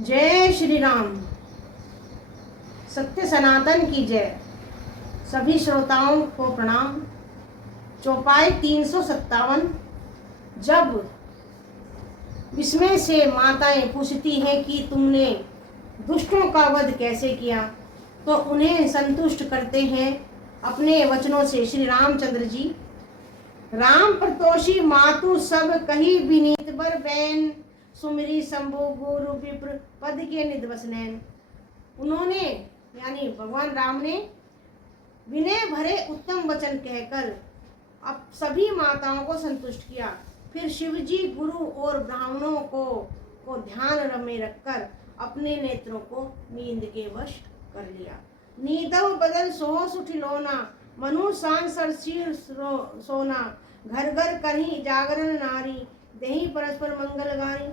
जय श्री राम। सत्य सनातन की जय। सभी श्रोताओं को प्रणाम। चौपाई 357। जब विस्मय से माताएं पूछती हैं कि तुमने दुष्टों का वध कैसे किया, तो उन्हें संतुष्ट करते हैं अपने वचनों से श्री रामचंद्र जी। राम प्रतोषी मातु सब कही विनीत बर बैन, सुमिरी शंभु गुरु विप्र पद के निधवस नैन। उन्होंने यानी भगवान राम ने विनय भरे उत्तम वचन कहकर अब सभी माताओं को संतुष्ट किया। फिर शिवजी गुरु और ब्राह्मणों को ध्यान में रखकर अपने नेत्रों को नींद के वश कर लिया। नीदव बदल सोहो सुठिलोना, मनु सांग सरसीर सोना, घर घर करही जागरण नारी, देही परस्पर मंगल गानी।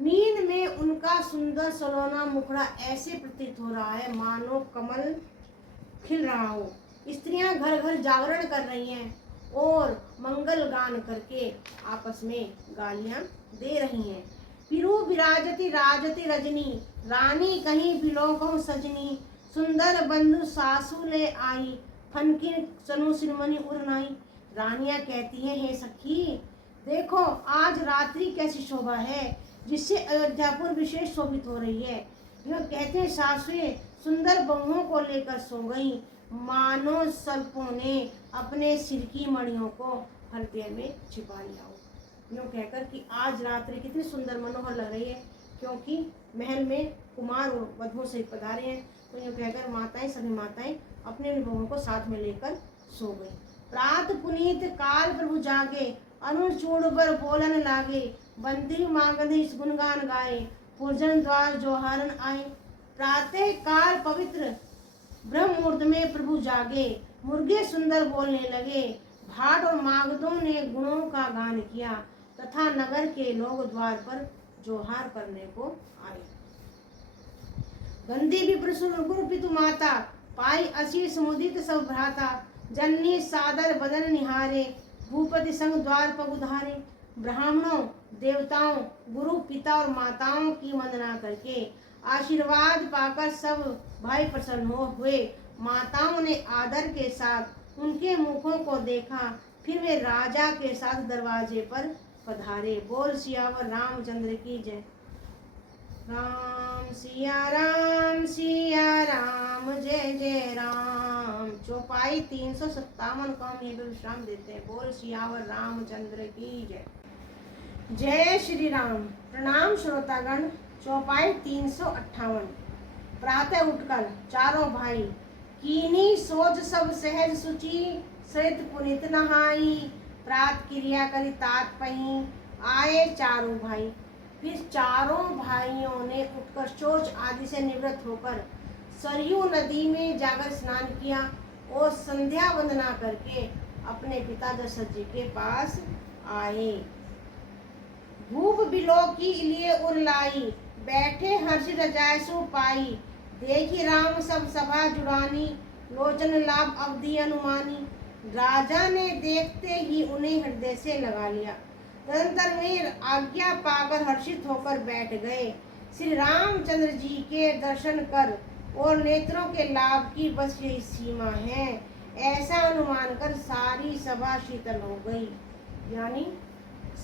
नींद में उनका सुंदर सलोना मुखड़ा ऐसे प्रतीत हो रहा है मानो कमल खिल रहा हो। स्त्रियां घर घर जागरण कर रही हैं और मंगल गान करके आपस में गालियां दे रही हैं। पिरु विराजती राजती रजनी, रानी कहीं बिलोकौ सजनी, सुंदर बंधु सासू ले आई, फनकिन सनु सिरमनी उरनाई। रानियां कहती हैं, हे सखी देखो आज रात्रि कैसी शोभा है, जिससे अयोध्यापुर विशेष शोभित हो रही है। यह कहते सासुएं सुंदर बहुओं को लेकर सो गई, मानो सर्पों ने अपने सिर की मणियों को हृदय में छिपा लिया हो। यूँ कहकर कि आज रात्रि कितनी सुंदर मनोहर लग रही है, क्योंकि महल में कुमार वधुओं से पधारे हैं। तो यूँ कहकर माताएं सभी माताएं अपने बहुओं को साथ में लेकर सो गई। प्रात पुनीत काल प्रभु जागे, अरुण चूड़ पर बोलन लागे, बंदी मांगने गुणगान गाए, पूजन द्वार जोहारन आए। प्रातः काल पवित्र ब्रह्म मुहूर्त में प्रभु जागे, मुर्गे सुंदर बोलने लगे, भाट और मागधों ने गुणों का गान किया तथा नगर के लोग द्वार पर जोहार करने को आए। गंदी विप्र गुरु पितु माता, पाई असीस मुदित सब भ्राता, जननी सादर बदन निहारे, भूपति संग द्वार पर उधारे। ब्राह्मणों देवताओं गुरु पिता और माताओं की वंदना करके आशीर्वाद पाकर सब भाई प्रसन्न हुए। माताओं ने आदर के साथ उनके मुखों को देखा, फिर वे राजा के साथ दरवाजे पर पधारे। बोल सियावर रामचंद्र की जय। राम सिया राम जय जय राम। चौपाई 357 को हम यहीं विश्राम देते हैं। बोल सियावर रामचंद्र की जय। जय श्री राम। प्रणाम श्रोतागण। चौपाई 358। प्रातः उठकर चारों भाई कीनी सोच सब सहज सुचि, सहित पुनित नहाई, प्रात क्रिया करी तात पही, आए चारों भाई। फिर चारों भाइयों ने उठकर शौच आदि से निवृत्त होकर सरयू नदी में जाकर स्नान किया और संध्या वंदना करके अपने पिता दशरथ जी के पास आए। भूप बिलो की लिए उरलाई, बैठे हर्ष रजायसु पाई, देखी राम सब सभा जुड़ानी, लोचन लाभ अवधि अनुमानी। राजा ने देखते ही उन्हें हृदय से लगा लिया। तदंतर वे आज्ञा पाकर हर्षित होकर बैठ गए। श्री रामचंद्र जी के दर्शन कर और नेत्रों के लाभ की बस यही सीमा है, ऐसा अनुमान कर सारी सभा शीतल हो गई। यानी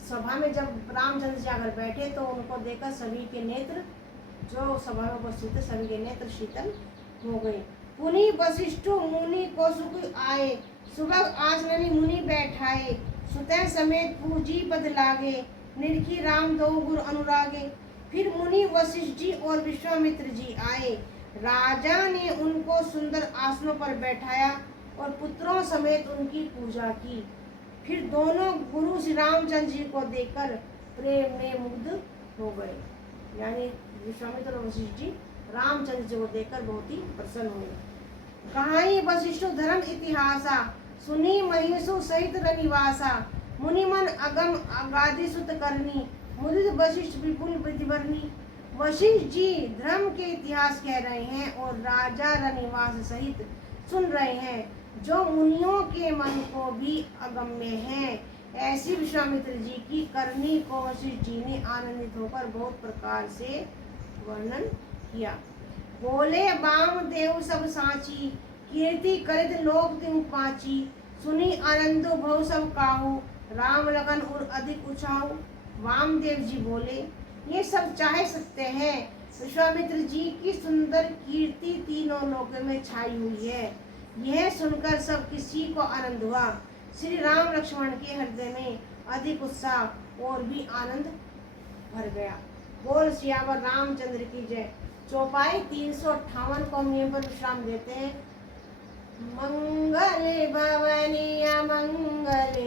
सभा में जब रामचंद्र जी आकर बैठे तो उनको देखकर सभी के नेत्र जो सभा में उपस्थित थे सभी के नेत्र शीतल हो गए। पुनि वशिष्ठ मुनि को सुख आए, सुबह आचरणी मुनि बैठाए, सुतः समेत पूजी पद लागे, निरखी राम दो गुरु अनुरागे। फिर मुनि वशिष्ठ जी और विश्वामित्र जी आए। राजा ने उनको सुंदर आसनों पर बैठाया और पुत्रों समेत उनकी पूजा की। फिर दोनों गुरु श्री रामचंद्र जी को देखकर प्रेम में मुग्ध हो गए। यानी विश्वामित्र और वशिष्ठ जी रामचंद्र जी को देखकर बहुत ही प्रसन्न हुए। कहाई वशिष्ठ धर्म इतिहासा, सुनी महिषु सहित रनिवासा, मुनिमन अगम अगाधि सुत करनी, मुदित वशिष्ठ विपुल प्रतिवर्णी। वशिष्ठ जी धर्म के इतिहास कह रहे हैं और राजा रनिवास सहित सुन रहे हैं, जो मुनियों के मन को भी अगम्य है। ऐसी विश्वामित्र जी की करनी को वशिष्ठ जी ने आनंदित होकर बहुत प्रकार से वर्णन किया। बोले वामदेव सब साची, कीर्ति करित लोक तिहु पाची, सुनी आनंदो भव सब काहू, राम लगन और अधिक उछाऊ। वामदेव जी बोले, ये सब चाह सकते हैं, विश्वामित्र जी की सुंदर कीर्ति तीनों लोकों में छाई हुई है। यह सुनकर सब किसी को आनंद हुआ। श्री राम लक्ष्मण के हृदय में अधिक उत्साह और भी आनंद भर गया। बोल सियावर रामचंद्र की जय। चौपाई 358 को हम यहीं पर विश्राम देते हैं। मंगल भवनीय मंगल